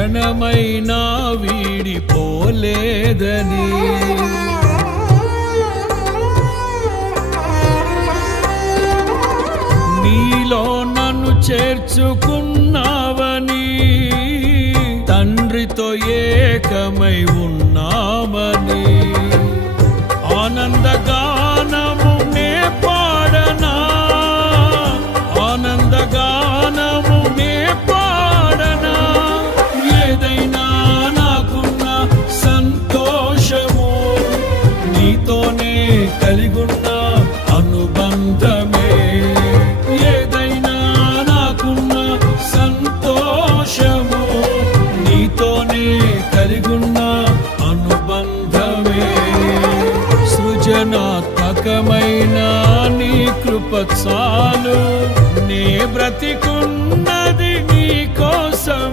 క్షణమైనా వీడిపోలేదని నీలో నన్ను చేర్చుకున్నావని తండ్రితో ఏకమై ఉన్నామని ఆనందగానము నే పాడనా ఆనందగానము నే పాడనా ఏదైనా నాకున్న సంతోషము నీతోనే కలిగున్న అనుబంధమే ఏదైనా నాకున్న సంతోషము నీతోనే కలిగున్న అనుబంధమే సృజనాత్మకమైన నీ కృప చాలు నే బ్రతికున్నది నీ కోసం